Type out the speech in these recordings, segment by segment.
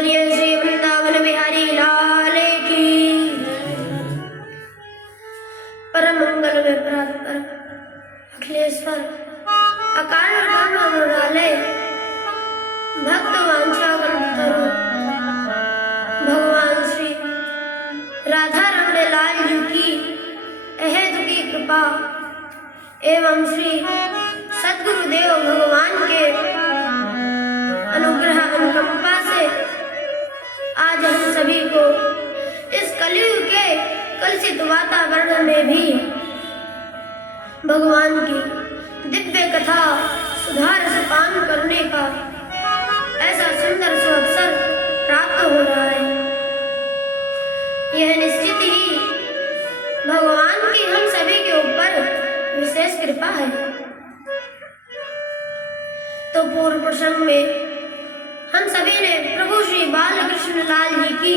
बोलिए श्री वृंदावन बिहारी लाल की। परम मंगल में प्राप्त अखिलेश्वर अकाल मुराले भक्त वांछा कल्पतरु भगवान श्री राधा रमण लाल जी की अहेतु की कृपा एवं श्री सद्गुरुदेव भगवान के अनुग्रह अनुकंपा से आज हम सभी को इस कलयुग के कलुषित वातावरण में भी भगवान की दिव्य कथा सुधार से पान करने का ऐसा सुंदर अवसर प्राप्त हो रहा है। यह निश्चित ही भगवान की हम सभी के ऊपर विशेष कृपा है। तो पूर्व प्रसंग में हम सभी ने प्रभु श्री बालकृष्ण लाल जी की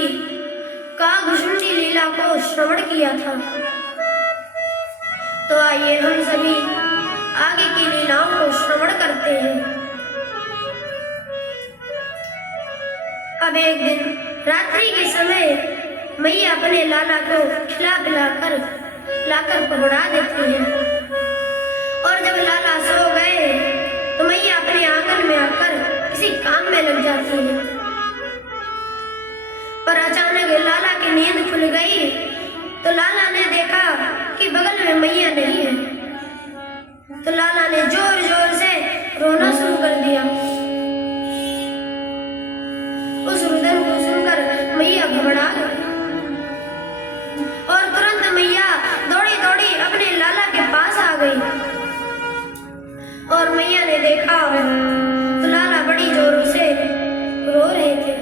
कागभूषणी लीला को श्रवण किया था। तो आइए हम सभी आगे की लीलाओं को श्रवण करते हैं। अब एक दिन रात्रि के समय मैया अपने लाला को खिला पिलाकर लाकर पहुंचा देती है और जब लाला सो गए तो मैया अपने आंगन में आकर किसी काम में लग जाती है। पर अचानक लाला की नींद खुल गई तो लाला ने देखा कि बगल में मैया नहीं है। तो लाला ने जोर जोर से रोना शुरू कर दिया। उस रुदन को सुनकर मैया घबरा गई और तुरंत मैया दौड़ी दौड़ी अपने लाला के पास आ गई और मैया ने देखा तो लाला बड़ी जोरों से रो रहे थे।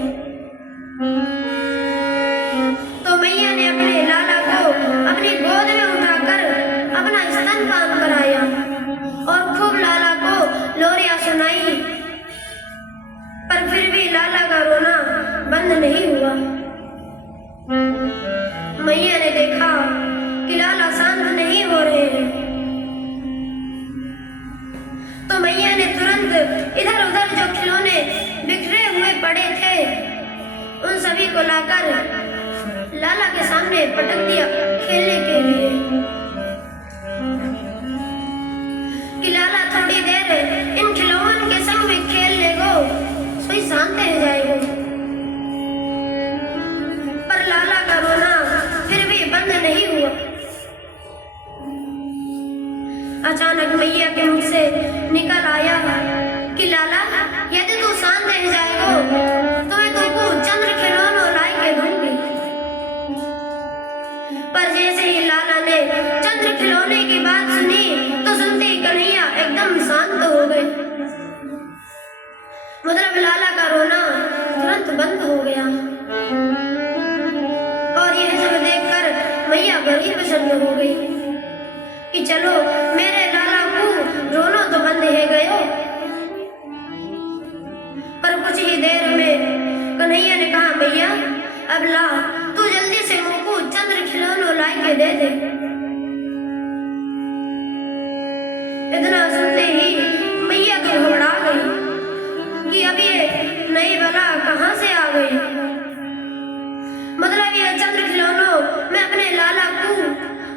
तो मैया ने अपने लाला को अपनी गोद में उठाकर अपना स्तनपान कराया और खूब लाला को लोरियां सुनाई। पर फिर भी लाला का रोना बंद नहीं हुआ। मैया ने देखा कि लाला शांत नहीं हो रहे हैं तो मैया ने तुरंत इधर उधर जो खिलौने बिखरे हुए पड़े थे उन सभी को लाकर लाला के सामने पटक दिया खेलने के लिए कि लाला थोड़ी देर इन खिलौनों के संग में खेल लेगो सोई शांत हो जाएगो। पर लाला का रोना फिर भी बंद नहीं हुआ। अचानक मैया के मुख से निकल आया कि लाला यदि तू शांत रह जाएगो तो मैं तुमको चंद्र खिलौना लाई के दूंगी। पर जैसे ही लाला ने चंद्र खिलौने की बात सुनी तो सुनते ही कन्हैया एकदम शांत हो गए। मतलब लाला का रोना तुरंत बंद हो गया और यह सब देखकर मैया बड़ी प्रसन्न हो गई कि चलो मेरे लाला को रोना तो बंद है गयो। पर कुछ ही देर में कन्हैया ने कहा भैया अब ला तू जल्दी से मुझको चंद्र खिलौना ला के दे दे। इतना सुनते ही मैया तो घबरा गई कि अब ये नई बला कहाँ से आ गई। मतलब ये चंद्र खिलौना मैं अपने लाला को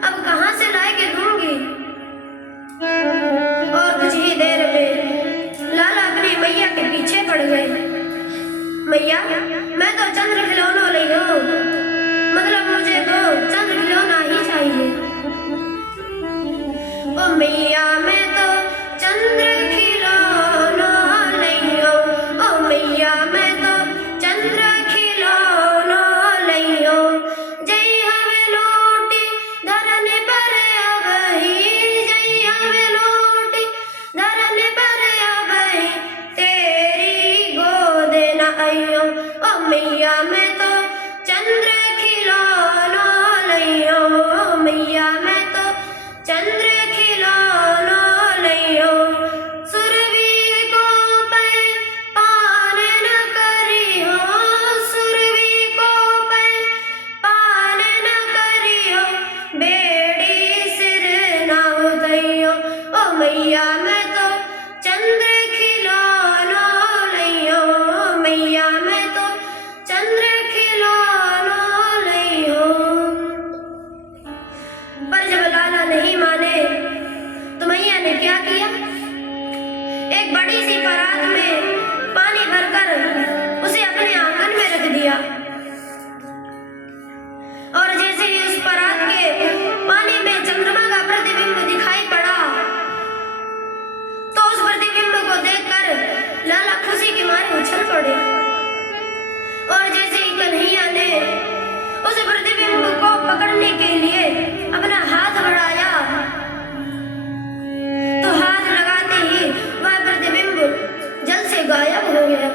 अब कहाँ से ला के दूंगी। और कुछ ही देर में लाला अपनी मैया के पीछे पड़ गए। मैया मैं तो चंद्र खिलौना ले हूँ, मतलब मुझे तो चंद्र खिलौना ही चाहिए। ओ मैया मैं तो चंद्र खिलौना ले हूँ, ओ मैया मैं तो चंद्र खिलौना ले हूँ। जय हमें लूटी धरन पर अब ही, जय हमें लूटी धरन पर अब ही, तेरी गोद न आयो। ओ मैया मैं तो चंद्र खिलौना ले हूँ, ओ मैया मैं तो चंद्र खिलौना एक बड़ी सी परात में पानी भरकर उसे अपने आंगन में रख दिया। और जैसे ही उस परात के पानी में चंद्रमा का प्रतिबिंब दिखाई पड़ा तो उस प्रतिबिंब को देखकर लाला खुशी के मारे उछल पड़े। और जैसे ही कन्हैया ने उस प्रतिबिंब को पकड़ने के लिए अपना हाथ बढ़ाया तो हाथ लगाते ही वह प्रतिबिंब जल से गायब हो गया।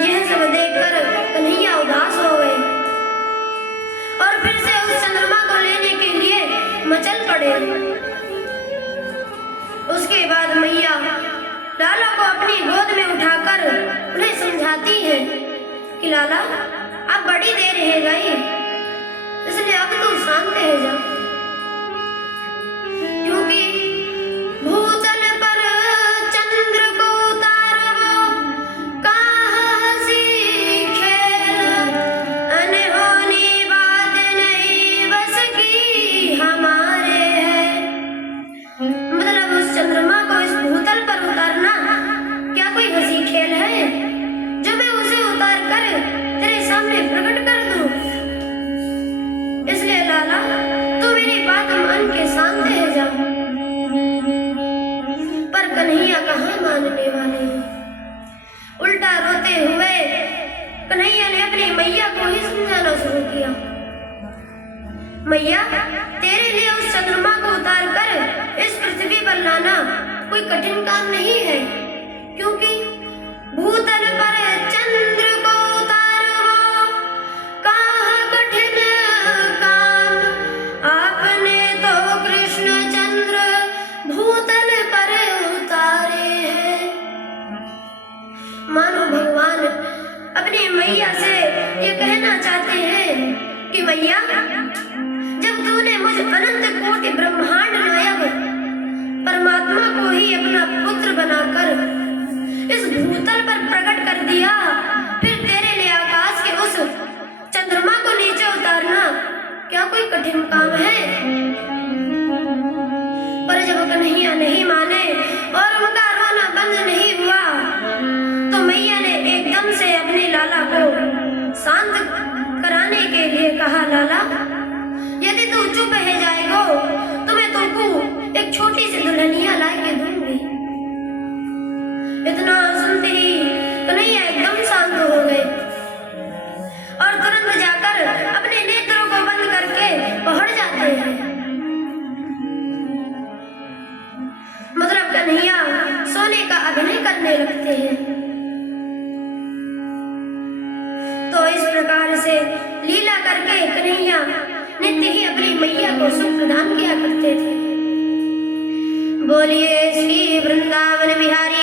यह सब देखकर कन्हैया उदास हो गए और फिर से उस चंद्रमा को लेने के लिए मचल पड़े। उसके बाद मैया लाला को अपनी गोद में उठाकर उन्हें समझाती है कि लाला अब बड़ी देर है गई, इसलिए अब तू शांत रह जा, क्योंकि भूतल पर चंद्र को उतारबो कहाँ हंसी खेल, अनहोनी बात नहीं बस की हमारे है। मतलब उस चंद्रमा को इस भूतल पर उतारना क्या कोई हंसी खेल है जो मैं उसे उतार कर तेरे सामने प्रकट कर दूं? इसलिए लाला तू मेरी बात मान के शांत रह जा। पर कन्हैया कहाँ मानने वाले हैं। उल्टा रोते हुए कन्हैया ने अपनी मैया को ही समझाना शुरू किया। मैया तेरे लिए उस चंद्रमा को उतार कर इस पृथ्वी पर लाना कोई कठिन काम नहीं है, क्योंकि भूतल पर चंद्र को उतारबो कहाँ कठिन काम, आपने तो कृष्ण चंद्र भूतल पर उतारे हैं। मानो भगवान अपनी मैया से ये कहना चाहते हैं कि मैया जब तूने मुझ अनंत कोटि ब्रह्मांड नायक परमात्मा को ही अपना पुत्र बनाकर इस भूतल पर प्रकट कर दिया, फिर तेरे लिए आकाश के उस चंद्रमा को नीचे उतारना क्या कोई कठिन काम है? पर जब कन्हैया नहीं माने और उनका रोना बंद नहीं हुआ तो मैया ने एकदम से अपने लाला को शांत कराने के लिए कहा, लाला यदि तू चुप रह जाएगा तो मैं तुमको एक छोटी सी दुल्हनिया ला के दूंगी। इतना सुनते ही कन्हैया एकदम शांत हो गए और तुरंत जाकर अपने नेत्रों को बंद करके पहुंच जाते हैं। मतलब कन्हैया सोने का अभिनय करने लगते हैं। तो इस प्रकार से लीला करके कन्हैया नित्य ही अपनी मैया को सुख प्रदान किया करते थे। बोलिए श्री वृंदावन बिहारी